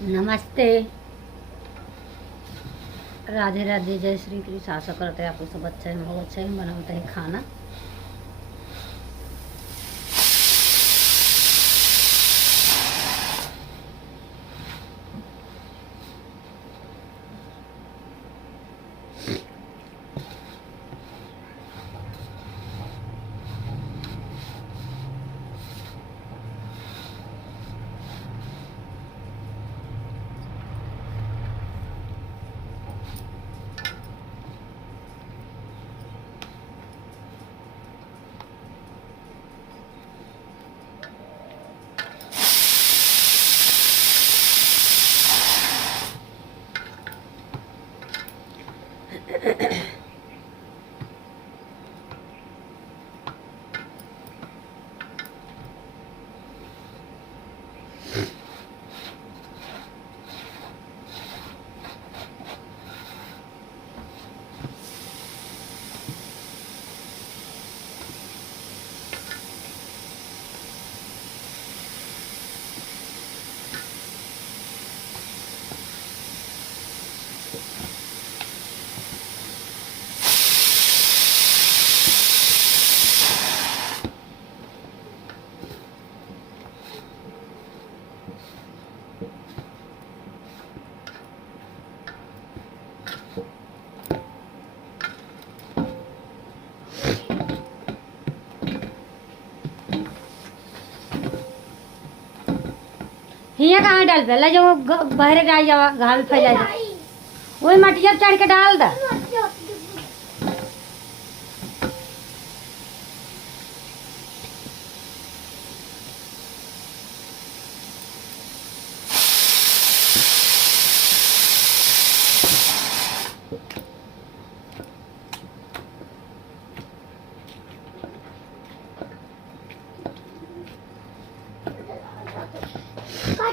नमस्ते, राधे राधे, जय श्री कृष्ण। आशा करते हैं आप लोग सब अच्छा है, बहुत अच्छा है। बनाते हैं खाना। हिया कहाँ डाल पहला जो बहरे जाए जावा घाल फैला जाए वही मटिया चढ़ के डाल दा।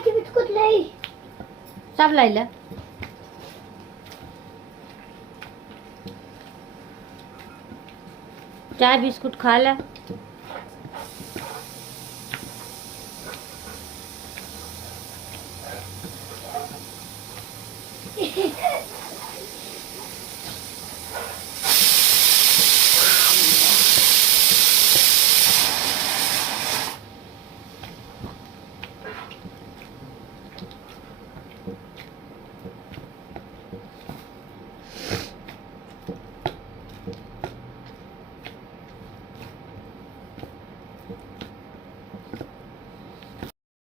बिस्कुट ले सब लाई ले। चाय बिस्कुट खा ले।